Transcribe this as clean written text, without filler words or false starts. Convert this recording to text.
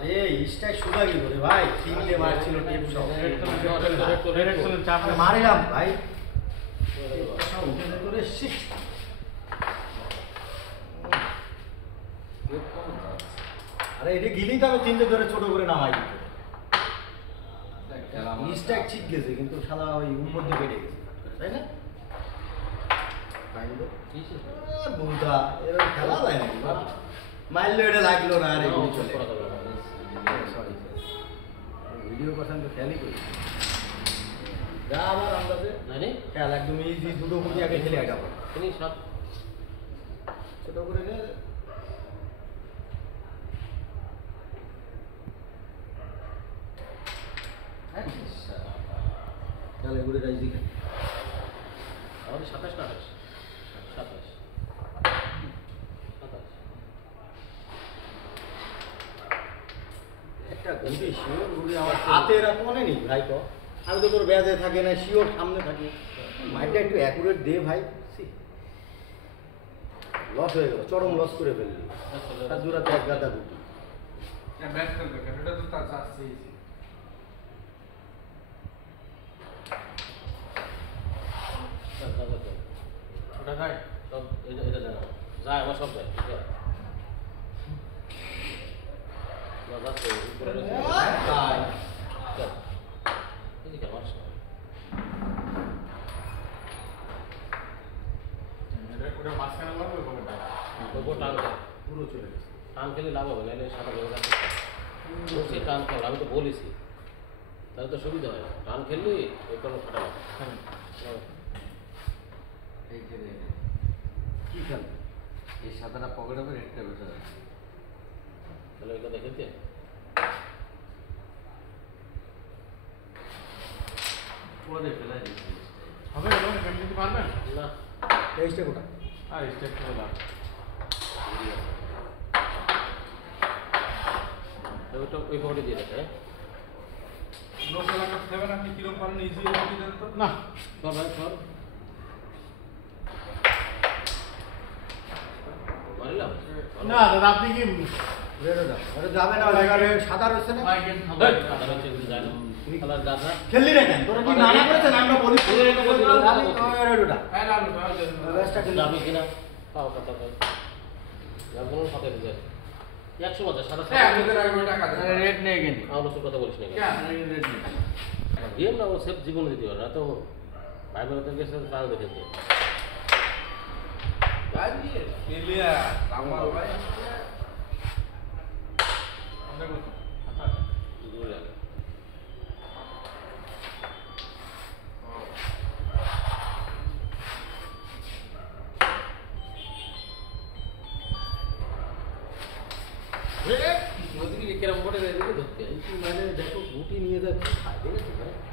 আরে ইস্টাই সুদা কি করে ভাই তিনটে মারছিল টিপ সব মারিলাম ভাই করে শিখ আরে এটা গিলি তো আমি তিনটে ধরে ছোট করে নামাই দিতে ইস্টাই ঠিক গেছে কিন্তু শালা ওই উপর দিকে কেটে গেছে তাই না বুঝা এরকম খেলা যায় নাকি মারলে এটা লাগলো না আরে চলে সরি ভিডিও কথা তো খেয়ালই করি যা আবার আন্দাজে খেয়াল একদম ইজি দুটো কুটি আগে খেলে আগে আবার তিনি সব ছোট করে নে খেয়াল এগুলো রাইজি খেলে আমাদের 27 না 27 একটা গুটি শিওর গুটি আমার হাতে রাখো মনে নেই ভাই তো আমি তো তোর ব্যাজে থাকে না শিওর সামনে থাকি মাইটা একটু অ্যাকুরেট দে ভাই লস হয়ে গেল চরম লস করে ফেললি তার জোড়াতে এক গাদা গুটি ব্যাট খেলবে এটা তো তার চাচ্ছেই ওটা যায় সব এটা জানা যায় আমার সব যায় পুরো চলে গেছে টান খেলে লাভ হবে নাহলে সাঁতার সে টান খেল আমি তো বলেছি তাহলে তো সুবিধা হয় না টান খেললে ওই কোনো ফাটা কি খেল এই সাদাটা পকেট হবে রেডটা বসে যাবে তাহলে ওইটা দেখেছে পরে ফেলাই দিচ্ছি হবে এবং এখানে দিতে পারবেন না তেইশটা কোটা আর স্টেপ করে দাও ওইটা ওই পকেটে দিয়ে দেখে নোট লাগা দেবেন আপনি কিরকম পারেন ইজি ওটি দেন তো না সব ভাই সব মারিলাম না দাদা আপনি কি রেডো দাও আরে যাবে না লাগারে সাদা রয়েছে না ভাই গেম থামবে সাদা রয়েছে যায় না কালার দাদা খেললি না কেন তোরা কি মানা করেছেন আমরা বলি রেডোটা হ্যাঁ লালু ব্যবস্থা কিন্তু আমি কিনা পাও কথা কই যাবো সাথে দিতে 150 সাদা হ্যাঁ আপনাদের আগে টাকা দেন রেড নেই কিন্তু আউলো কথা বলিস না কেন রেড নেই গেম না ও সেফ জীবন দিতে পারে না তো ভাই বোনদের কাছে তাল দেখেছে গাড়ি এলিয়া রামাল ভাই আমরা কত দূরে নদী কিরম করে ধরতে মানে দেখো গুটি নিয়ে যাচ্ছে খাই দেখেছো